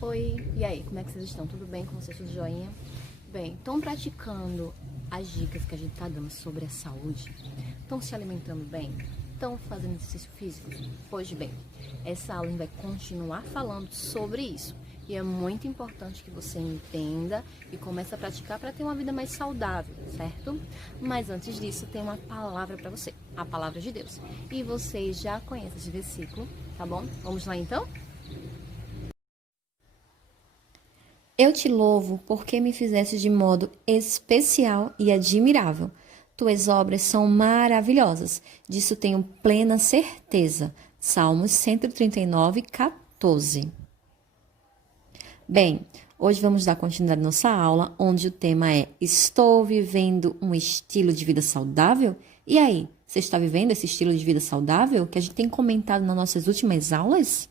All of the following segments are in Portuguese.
Oi, e aí, como é que vocês estão? Tudo bem com vocês? Tudo joinha? Bem, estão praticando as dicas que a gente tá dando sobre a saúde? Estão se alimentando bem? Estão fazendo exercício físico? Pois bem, essa aula vai continuar falando sobre isso. E é muito importante que você entenda e comece a praticar para ter uma vida mais saudável, certo? Mas antes disso, tem uma palavra para você, a palavra de Deus. E vocês já conhecem esse versículo, tá bom? Vamos lá então? Eu te louvo porque me fizeste de modo especial e admirável. Tuas obras são maravilhosas, disso tenho plena certeza. Salmos 139, 14. Bem, hoje vamos dar continuidade à nossa aula, onde o tema é: estou vivendo um estilo de vida saudável? E aí, você está vivendo esse estilo de vida saudável que a gente tem comentado nas nossas últimas aulas?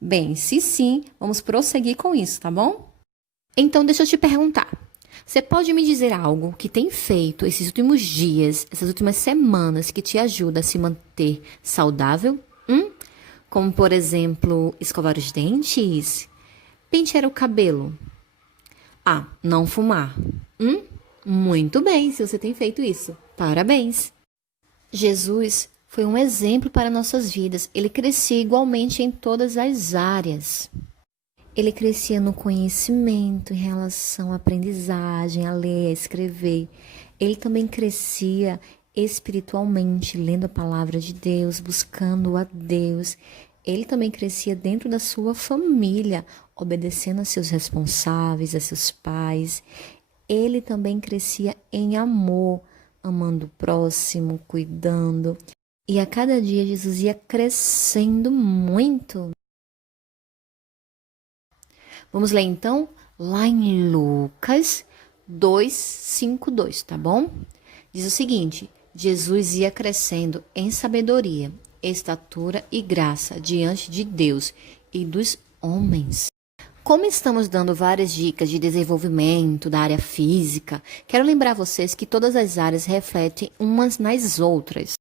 Bem, se sim, vamos prosseguir com isso, tá bom? Então, deixa eu te perguntar. Você pode me dizer algo que tem feito esses últimos dias, essas últimas semanas, que te ajuda a se manter saudável? Como, por exemplo, escovar os dentes? Pentear o cabelo? Ah, não fumar. Muito bem, se você tem feito isso. Parabéns! Jesus foi um exemplo para nossas vidas. Ele crescia igualmente em todas as áreas. Ele crescia no conhecimento em relação à aprendizagem, a ler, a escrever. Ele também crescia espiritualmente, lendo a palavra de Deus, buscando a Deus. Ele também crescia dentro da sua família, obedecendo a seus responsáveis, a seus pais. Ele também crescia em amor, amando o próximo, cuidando. E a cada dia Jesus ia crescendo muito. Vamos ler então lá em Lucas 2:5-2, tá bom? Diz o seguinte: Jesus ia crescendo em sabedoria, estatura e graça diante de Deus e dos homens. Como estamos dando várias dicas de desenvolvimento da área física, quero lembrar vocês que todas as áreas refletem umas nas outras.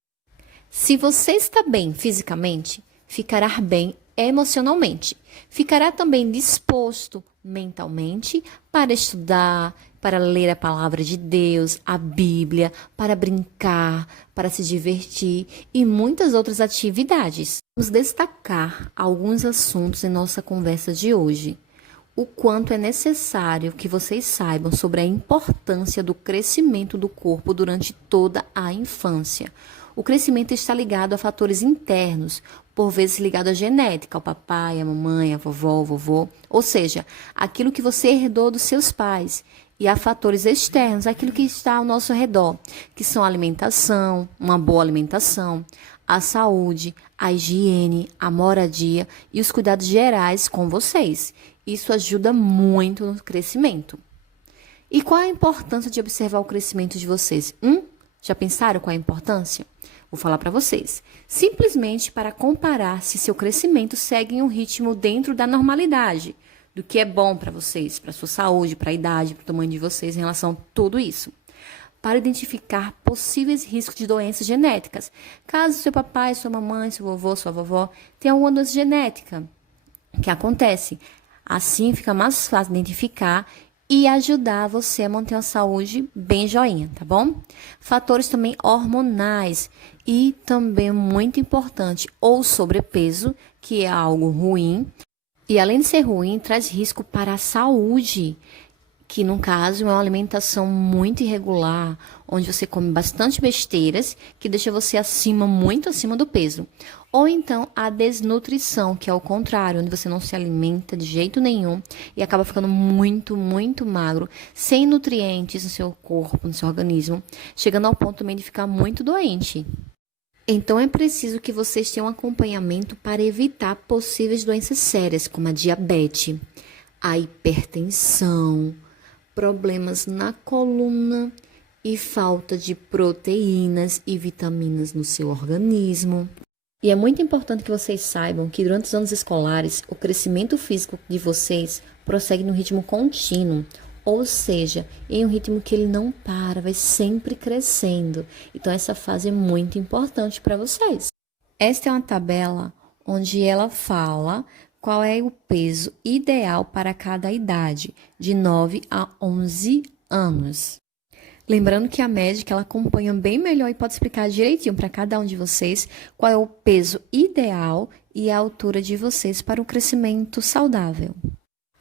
Se você está bem fisicamente, ficará bem emocionalmente. Ficará também disposto mentalmente para estudar, para ler a palavra de Deus, a Bíblia, para brincar, para se divertir e muitas outras atividades. Vamos destacar alguns assuntos em nossa conversa de hoje. O quanto é necessário que vocês saibam sobre a importância do crescimento do corpo durante toda a infância. O crescimento está ligado a fatores internos, por vezes ligado à genética, ao papai, à mamãe, à vovó, ao vovô, ou seja, aquilo que você herdou dos seus pais, e a fatores externos, aquilo que está ao nosso redor, que são a alimentação, uma boa alimentação, a saúde, a higiene, a moradia e os cuidados gerais com vocês. Isso ajuda muito no crescimento. E qual a importância de observar o crescimento de vocês? Já pensaram qual é a importância? Vou falar para vocês. Simplesmente para comparar se seu crescimento segue em um ritmo dentro da normalidade, do que é bom para vocês, para a sua saúde, para a idade, para o tamanho de vocês em relação a tudo isso. Para identificar possíveis riscos de doenças genéticas. Caso seu papai, sua mamãe, seu vovô, sua vovó tenham alguma doença genética que acontece, assim fica mais fácil identificar e ajudar você a manter a saúde bem joinha, tá bom? Fatores também hormonais e também muito importante, o sobrepeso, que é algo ruim, e além de ser ruim, traz risco para a saúde, que no caso é uma alimentação muito irregular, onde você come bastante besteiras, que deixa você muito acima do peso. Ou então a desnutrição, que é o contrário, onde você não se alimenta de jeito nenhum e acaba ficando muito, muito magro, sem nutrientes no seu corpo, no seu organismo, chegando ao ponto também de ficar muito doente. Então é preciso que vocês tenham um acompanhamento para evitar possíveis doenças sérias, como a diabetes, a hipertensão, problemas na coluna e falta de proteínas e vitaminas no seu organismo. E é muito importante que vocês saibam que durante os anos escolares, o crescimento físico de vocês prossegue no ritmo contínuo, ou seja, em um ritmo que ele não para, vai sempre crescendo. Então essa fase é muito importante para vocês. Esta é uma tabela onde ela fala qual é o peso ideal para cada idade, de 9 a 11 anos. Lembrando que a médica ela acompanha bem melhor e pode explicar direitinho para cada um de vocês qual é o peso ideal e a altura de vocês para o crescimento saudável.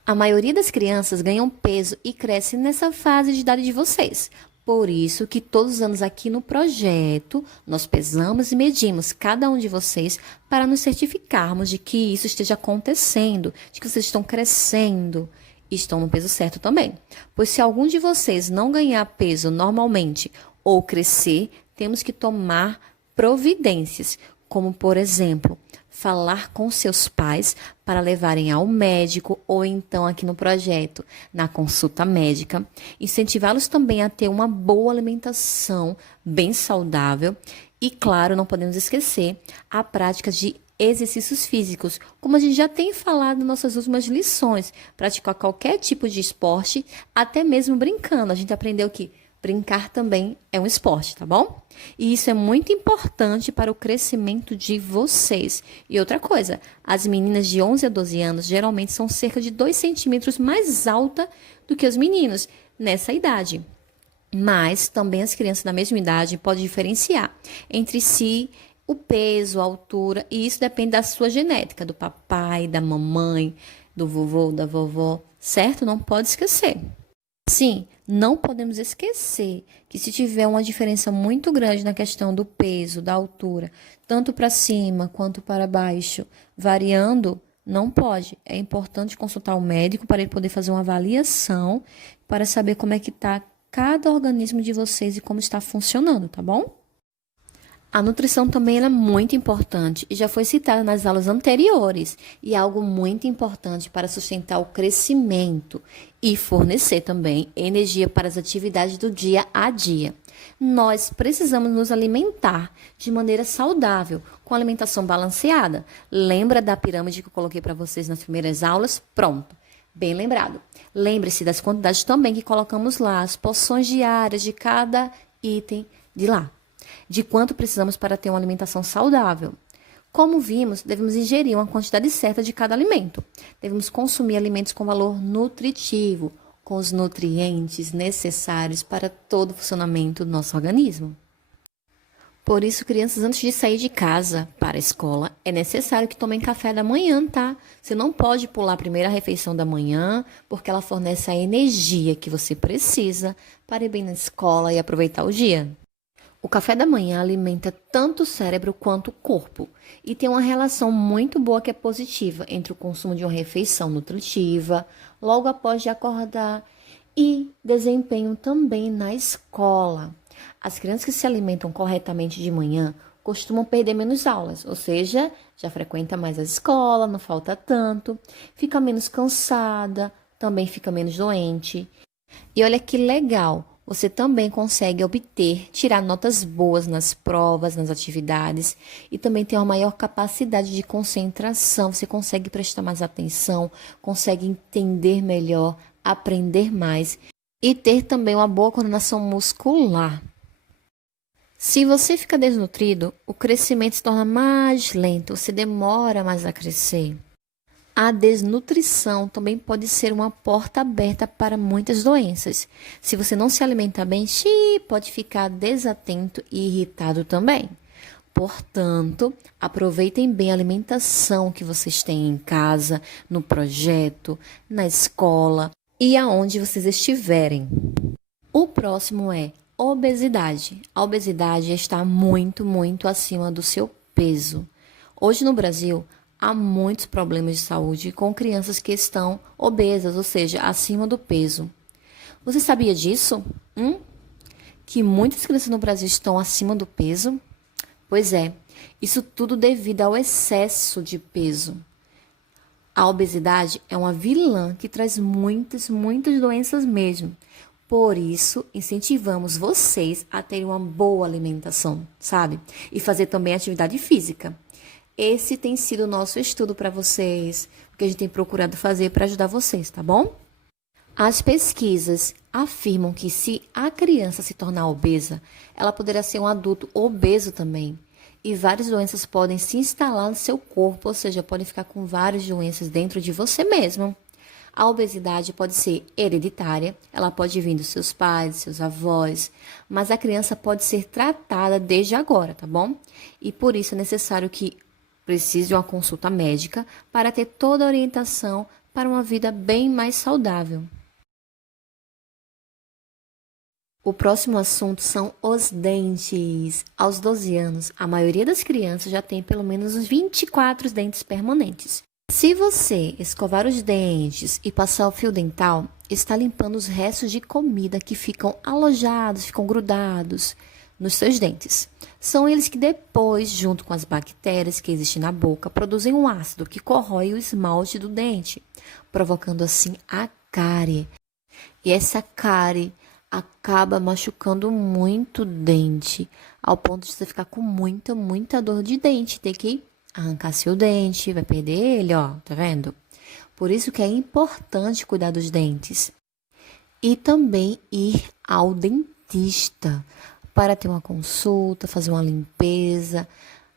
A maioria das crianças ganham peso e cresce nessa fase de idade de vocês. Por isso que todos os anos aqui no projeto, nós pesamos e medimos cada um de vocês para nos certificarmos de que isso esteja acontecendo, de que vocês estão crescendo e estão no peso certo também. Pois se algum de vocês não ganhar peso normalmente ou crescer, temos que tomar providências, como por exemplo, falar com seus pais para levarem ao médico ou então aqui no projeto, na consulta médica, incentivá-los também a ter uma boa alimentação bem saudável e, claro, não podemos esquecer a prática de exercícios físicos, como a gente já tem falado nas nossas últimas lições, praticar qualquer tipo de esporte, até mesmo brincando. A gente aprendeu que brincar também é um esporte, tá bom? E isso é muito importante para o crescimento de vocês. E outra coisa, as meninas de 11 a 12 anos geralmente são cerca de 2 centímetros mais alta do que os meninos nessa idade. Mas também as crianças da mesma idade podem diferenciar entre si o peso, a altura, e isso depende da sua genética, do papai, da mamãe, do vovô, da vovó, certo? Não pode esquecer. Sim, não podemos esquecer que se tiver uma diferença muito grande na questão do peso, da altura, tanto para cima quanto para baixo, variando, não pode. É importante consultar o médico para ele poder fazer uma avaliação para saber como é que está cada organismo de vocês e como está funcionando, tá bom? A nutrição também é muito importante e já foi citada nas aulas anteriores e é algo muito importante para sustentar o crescimento e fornecer também energia para as atividades do dia a dia. Nós precisamos nos alimentar de maneira saudável, com alimentação balanceada. Lembra da pirâmide que eu coloquei para vocês nas primeiras aulas? Pronto, bem lembrado. Lembre-se das quantidades também que colocamos lá, as porções diárias de cada item de lá. De quanto precisamos para ter uma alimentação saudável. Como vimos, devemos ingerir uma quantidade certa de cada alimento. Devemos consumir alimentos com valor nutritivo, com os nutrientes necessários para todo o funcionamento do nosso organismo. Por isso, crianças, antes de sair de casa para a escola, é necessário que tomem café da manhã, tá? Você não pode pular a primeira refeição da manhã, porque ela fornece a energia que você precisa para ir bem na escola e aproveitar o dia. O café da manhã alimenta tanto o cérebro quanto o corpo e tem uma relação muito boa que é positiva entre o consumo de uma refeição nutritiva, logo após de acordar, e desempenho também na escola. As crianças que se alimentam corretamente de manhã costumam perder menos aulas, ou seja, já frequenta mais a escola, não falta tanto, fica menos cansada, também fica menos doente. E olha que legal! Você também consegue tirar notas boas nas provas, nas atividades e também tem uma maior capacidade de concentração. Você consegue prestar mais atenção, consegue entender melhor, aprender mais e ter também uma boa coordenação muscular. Se você fica desnutrido, o crescimento se torna mais lento, você demora mais a crescer. A desnutrição também pode ser uma porta aberta para muitas doenças. Se você não se alimenta bem, pode ficar desatento e irritado também. Portanto, aproveitem bem a alimentação que vocês têm em casa, no projeto, na escola e aonde vocês estiverem. O próximo é obesidade. A obesidade está muito, muito acima do seu peso. Hoje no Brasil, há muitos problemas de saúde com crianças que estão obesas, ou seja, acima do peso. Você sabia disso? Que muitas crianças no Brasil estão acima do peso? Pois é, isso tudo devido ao excesso de peso. A obesidade é uma vilã que traz muitas, muitas doenças mesmo. Por isso, incentivamos vocês a terem uma boa alimentação, sabe? E fazer também atividade física. Esse tem sido o nosso estudo para vocês, o que a gente tem procurado fazer para ajudar vocês, tá bom? As pesquisas afirmam que se a criança se tornar obesa, ela poderá ser um adulto obeso também. E várias doenças podem se instalar no seu corpo, ou seja, podem ficar com várias doenças dentro de você mesmo. A obesidade pode ser hereditária, ela pode vir dos seus pais, dos seus avós, mas a criança pode ser tratada desde agora, tá bom? E por isso é necessário que precise de uma consulta médica para ter toda a orientação para uma vida bem mais saudável. O próximo assunto são os dentes. Aos 12 anos, a maioria das crianças já tem pelo menos uns 24 dentes permanentes. Se você escovar os dentes e passar o fio dental, está limpando os restos de comida que ficam alojados, ficam grudados nos seus dentes. São eles que depois, junto com as bactérias que existem na boca, produzem um ácido que corrói o esmalte do dente, provocando assim a cárie. E essa cárie acaba machucando muito o dente, ao ponto de você ficar com muita dor de dente, ter que arrancar seu dente, vai perder ele, ó, tá vendo? Por isso que é importante cuidar dos dentes. E também ir ao dentista para ter uma consulta, fazer uma limpeza,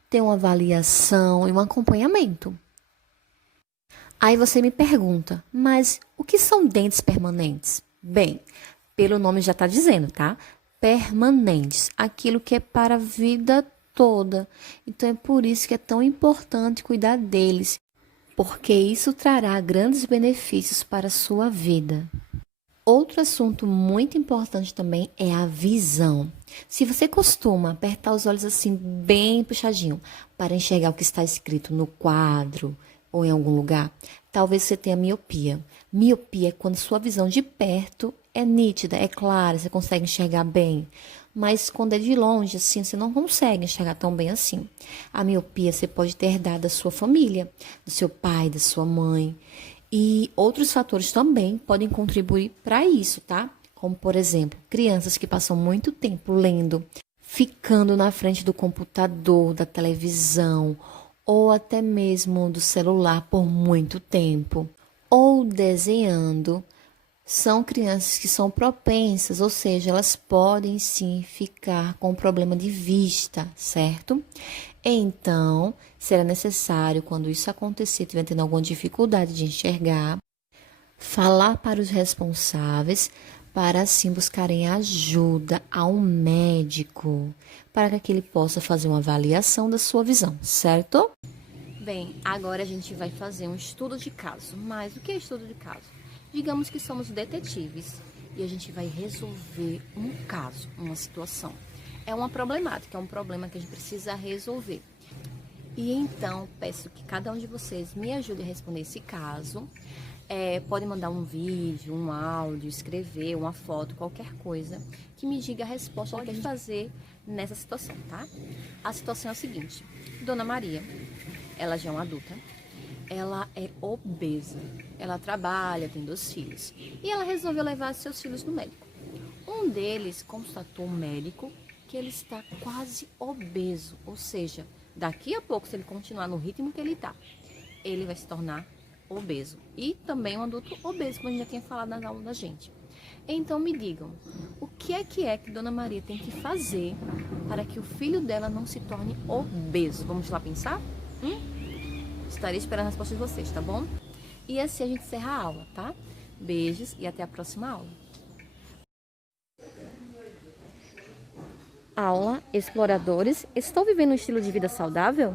ter uma avaliação e um acompanhamento. Aí você me pergunta, mas o que são dentes permanentes? Bem, pelo nome já está dizendo, tá? Permanentes, aquilo que é para a vida toda. Então é por isso que é tão importante cuidar deles, porque isso trará grandes benefícios para a sua vida. Outro assunto muito importante também é a visão. Se você costuma apertar os olhos assim bem puxadinho para enxergar o que está escrito no quadro ou em algum lugar, talvez você tenha miopia. Miopia é quando sua visão de perto é nítida, é clara, você consegue enxergar bem. Mas quando é de longe, assim, você não consegue enxergar tão bem assim. A miopia você pode ter herdado da sua família, do seu pai, da sua mãe. E outros fatores também podem contribuir para isso, tá? Como, por exemplo, crianças que passam muito tempo lendo, ficando na frente do computador, da televisão, ou até mesmo do celular por muito tempo, ou desenhando, são crianças que são propensas, ou seja, elas podem sim ficar com problema de vista, certo? Então, será necessário, quando isso acontecer, estiver tendo alguma dificuldade de enxergar, falar para os responsáveis, para assim buscarem ajuda a um médico, para que ele possa fazer uma avaliação da sua visão, certo? Bem, agora a gente vai fazer um estudo de caso. Mas o que é estudo de caso? Digamos que somos detetives e a gente vai resolver um caso, uma situação. É uma problemática, é um problema que a gente precisa resolver. E então, peço que cada um de vocês me ajude a responder esse caso. Pode mandar um vídeo, um áudio, escrever uma foto, qualquer coisa que me diga a resposta que a gente vai fazer nessa situação, tá? A situação é a seguinte: Dona Maria, ela já é uma adulta, ela é obesa, ela trabalha, tem 2 filhos e ela resolveu levar seus filhos no médico. Um deles constatou o médico que ele está quase obeso, ou seja, daqui a pouco, se ele continuar no ritmo que ele está, ele vai se tornar obeso. E também um adulto obeso, como a gente já tinha falado nas aulas da gente. Então me digam, o que é que Dona Maria tem que fazer para que o filho dela não se torne obeso? Vamos lá pensar? Estarei esperando a resposta de vocês, tá bom? E assim a gente encerra a aula, tá? Beijos e até a próxima aula. Aula: Exploradores, estou vivendo um estilo de vida saudável?